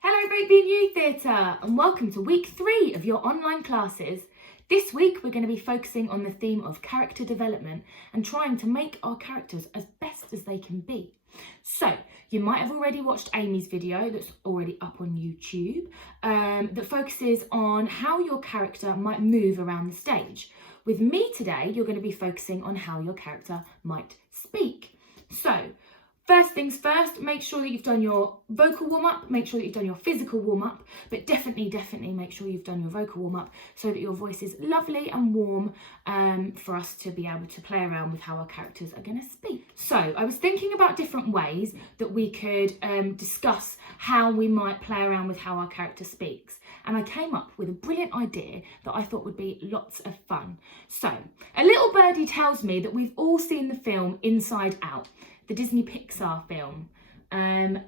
Hello Rugby and Youth Theatre and welcome to week 3 of your online classes. This week we're going to be focusing on the theme of character development and trying to make our characters as best as they can be. So you might have already watched Amy's video that's already up on YouTube that focuses on how your character might move around the stage. With me today you're going to be focusing on how your character might speak. So first things first, make sure that you've done your vocal warm-up, make sure that you've done your physical warm-up, but definitely make sure you've done your vocal warm-up so that your voice is lovely and warm for us to be able to play around with how our characters are going to speak. So I was thinking about different ways that we could discuss how we might play around with how our character speaks. And I came up with a brilliant idea that I thought would be lots of fun. So a little birdie tells me that we've all seen the film Inside Out, the Disney Pixar film. And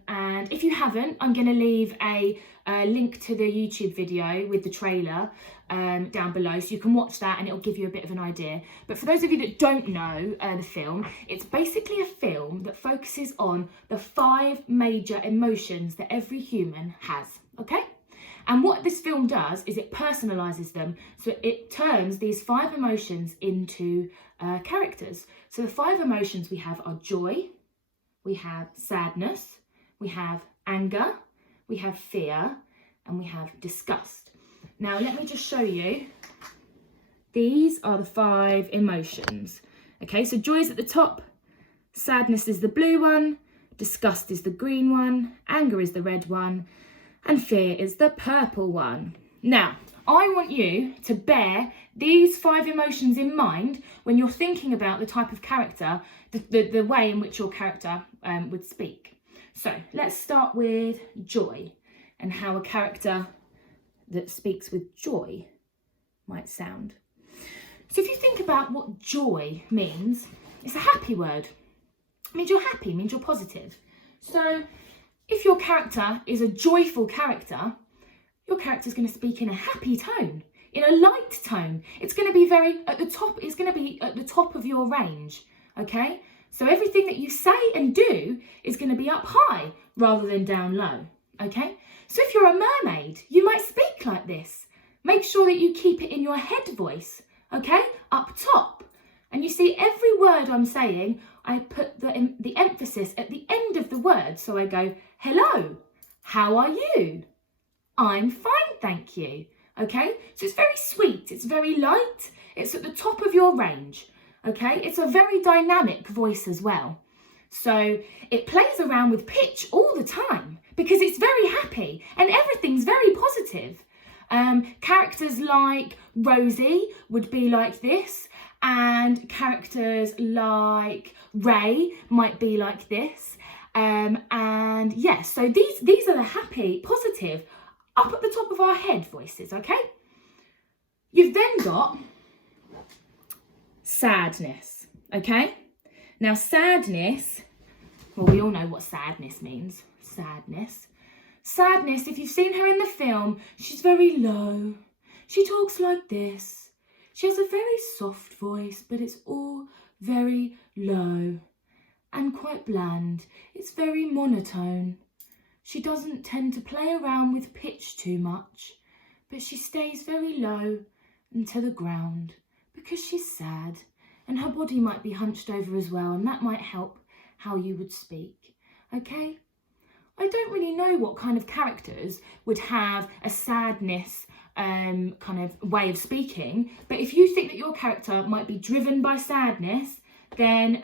if you haven't, I'm going to leave a link to the YouTube video with the trailer down below, so you can watch that and it'll give you a bit of an idea. But for those of you that don't know the film, it's basically a film that focuses on the 5 major emotions that every human has, okay? And what this film does is it personalises them, so it turns these 5 emotions into characters. So the 5 emotions we have are joy, we have sadness, we have anger, we have fear, and we have disgust. Now let me just show you. These are the 5 emotions. Okay, so joy is at the top, sadness is the blue one, disgust is the green one, anger is the red one, and fear is the purple one. Now, I want you to bear these 5 emotions in mind when you're thinking about the type of character, the way in which your character would speak. So let's start with joy and how a character that speaks with joy might sound. So if you think about what joy means, it's a happy word. It means you're happy, it means you're positive. So if your character is a joyful character, your character's going to speak in a happy tone, in a light tone. It's going to be very at the top, it's going to be at the top of your range, okay? So everything that you say and do is going to be up high rather than down low, okay? So if you're a mermaid, you might speak like this. Make sure that you keep it in your head voice, okay? Up top. And you see every word I'm saying, I put the emphasis at the end of the word. So I go, hello, how are you? I'm fine, thank you. Okay, so it's very sweet, it's very light, it's at the top of your range. Okay, it's a very dynamic voice as well. So it plays around with pitch all the time because it's very happy and everything's very positive. Characters like Rosie would be like this, and characters like Ray might be like this. And yes, so these are the happy, positive, up at the top of our head voices, okay? You've then got sadness, okay? Now sadness, well, we all know what sadness means. Sadness, if you've seen her in the film, she's very low. She talks like this. She has a very soft voice, but it's all very low and quite bland. It's very monotone. She doesn't tend to play around with pitch too much, but she stays very low and to the ground because she's sad, and her body might be hunched over as well, and that might help how you would speak, okay? I don't really know what kind of characters would have a sadness kind of way of speaking, but if you think that your character might be driven by sadness, then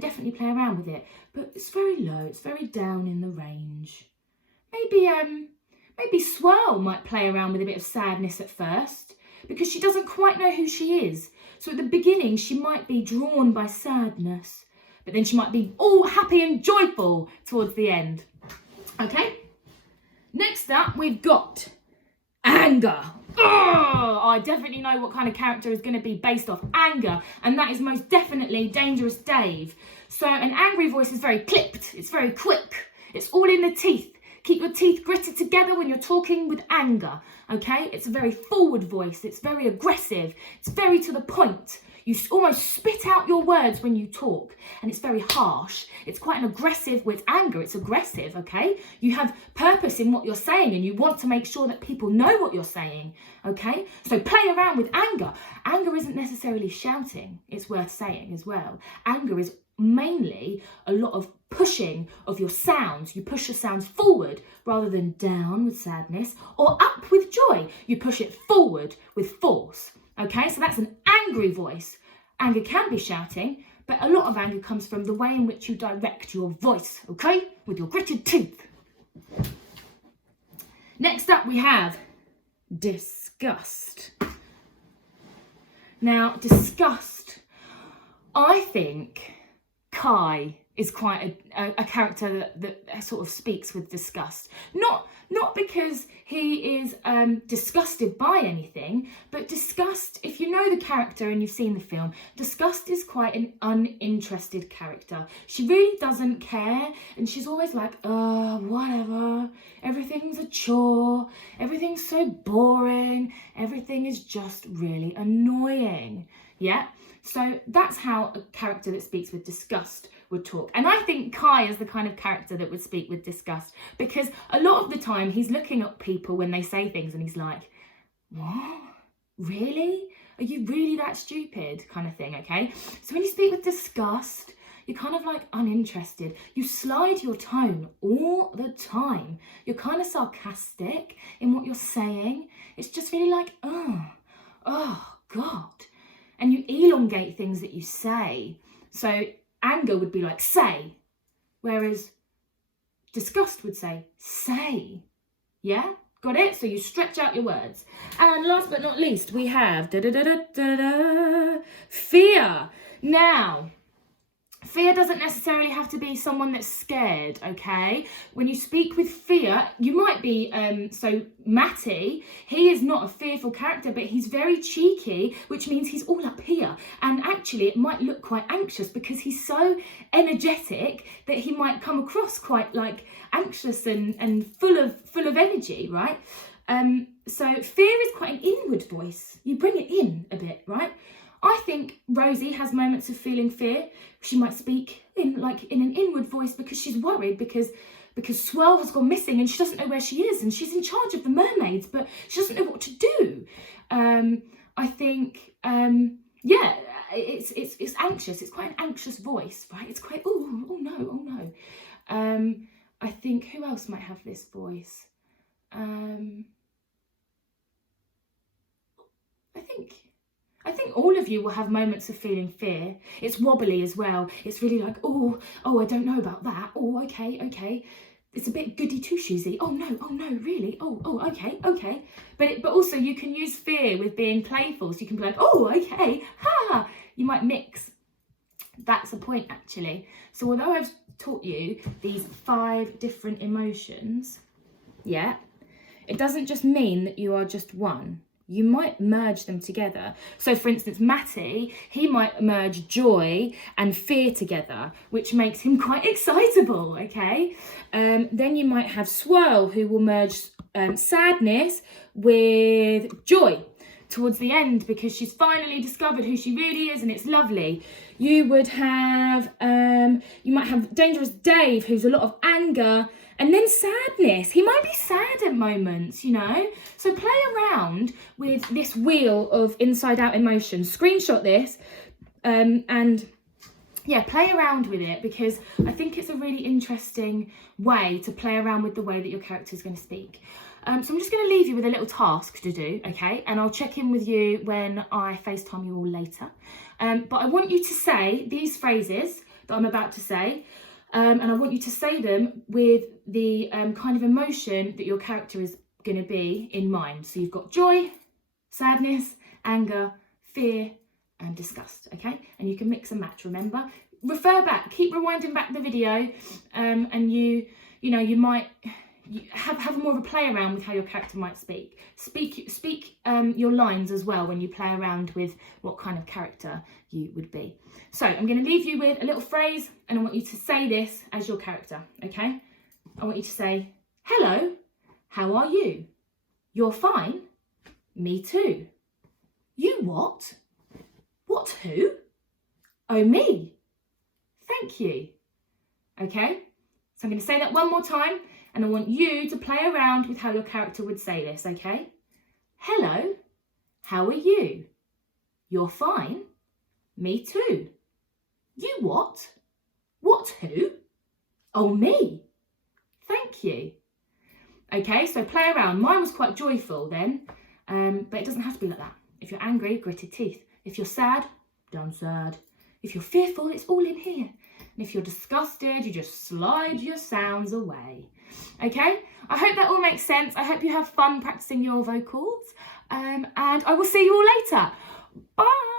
definitely play around with it. But it's very low, it's very down in the range. Maybe Swirl might play around with a bit of sadness at first because she doesn't quite know who she is. So at the beginning, she might be drawn by sadness, but then she might be all happy and joyful towards the end. Okay? Next up, we've got anger. Oh, I definitely know what kind of character is going to be based off anger, and that is most definitely Dangerous Dave. So an angry voice is very clipped, it's very quick, it's all in the teeth. Keep your teeth gritted together when you're talking with anger, okay? It's a very forward voice, it's very aggressive, it's very to the point. You almost spit out your words when you talk, and it's very harsh. It's quite an aggressive, with anger, it's aggressive, okay? You have purpose in what you're saying, and you want to make sure that people know what you're saying, okay? So play around with anger. Anger isn't necessarily shouting, it's worth saying as well. Anger is mainly a lot of pushing of your sounds. You push your sounds forward rather than down with sadness, or up with joy. You push it forward with force. Okay, so that's an angry voice. Anger can be shouting, but a lot of anger comes from the way in which you direct your voice, okay, with your gritted teeth. Next up we have disgust. Now, disgust, I think Kai is quite a character that sort of speaks with disgust. Not because he is disgusted by anything, but disgust, if you know the character and you've seen the film, disgust is quite an uninterested character. She really doesn't care, and she's always like, whatever, everything's a chore, everything's so boring, everything is just really annoying. Yeah, so that's how a character that speaks with disgust would talk. And I think Kai is the kind of character that would speak with disgust, because a lot of the time he's looking at people when they say things and he's like, what? Really? Are you really that stupid? Kind of thing, okay? So when you speak with disgust, you're kind of like uninterested. You slide your tone all the time. You're kind of sarcastic in what you're saying. It's just really like, oh, God. And you elongate things that you say. So anger would be like, say, whereas disgust would say, say. Yeah? Got it? So you stretch out your words. And last but not least, we have fear. Now, fear doesn't necessarily have to be someone that's scared, okay? When you speak with fear, you might be, so Matty, he is not a fearful character, but he's very cheeky, which means he's all up here. And actually, it might look quite anxious because he's so energetic that he might come across quite like anxious and full of energy, right? So fear is quite an inward voice. You bring it in a bit, right? I think Rosie has moments of feeling fear. She might speak in an inward voice because she's worried because Swirl has gone missing and she doesn't know where she is, and she's in charge of the mermaids, but she doesn't know what to do. I think it's anxious. It's quite an anxious voice, right? It's quite oh no. I think who else might have this voice? I think all of you will have moments of feeling fear. It's wobbly as well. It's really like, oh, I don't know about that. Oh, okay. It's a bit goody two-shoesy. Oh no, really? Oh, okay. But also you can use fear with being playful. So you can be like, oh, okay, ha. You might mix. That's a point, actually. So although I've taught you these 5 different emotions, yeah, it doesn't just mean that you are just one. You might merge them together. So for instance, Matty, he might merge joy and fear together, which makes him quite excitable, okay? Then you might have Swirl, who will merge sadness with joy towards the end because she's finally discovered who she really is, and it's lovely. You would have, you might have Dangerous Dave, who's a lot of anger, and then sadness. He might be sad at moments, you know? So play around with this wheel of inside out emotions. Screenshot this and yeah, play around with it, because I think it's a really interesting way to play around with the way that your character is going to speak. So I'm just going to leave you with a little task to do, okay? And I'll check in with you when I FaceTime you all later. But I want you to say these phrases that I'm about to say. And I want you to say them with the kind of emotion that your character is going to be in mind. So you've got joy, sadness, anger, fear, and disgust, okay? And you can mix and match, remember? Refer back, keep rewinding back the video, and you might have more of a play around with how your character might speak. Speak your lines as well when you play around with what kind of character you would be. So I'm going to leave you with a little phrase, and I want you to say this as your character, okay? I want you to say, hello, how are you? You're fine? Me too. You what? What What, who? Oh, me. Thank you. Okay, so I'm going to say that one more time, and I want you to play around with how your character would say this, okay? Hello, how are you? You're fine. Me too. You what? What, who? Oh, me. Thank you. Okay, so play around. Mine was quite joyful then, but it doesn't have to be like that. If you're angry, gritted teeth. If you're sad, done sad. If you're fearful, it's all in here. And if you're disgusted, you just slide your sounds away. Okay, I hope that all makes sense. I hope you have fun practicing your vocals, and I will see you all later. Bye.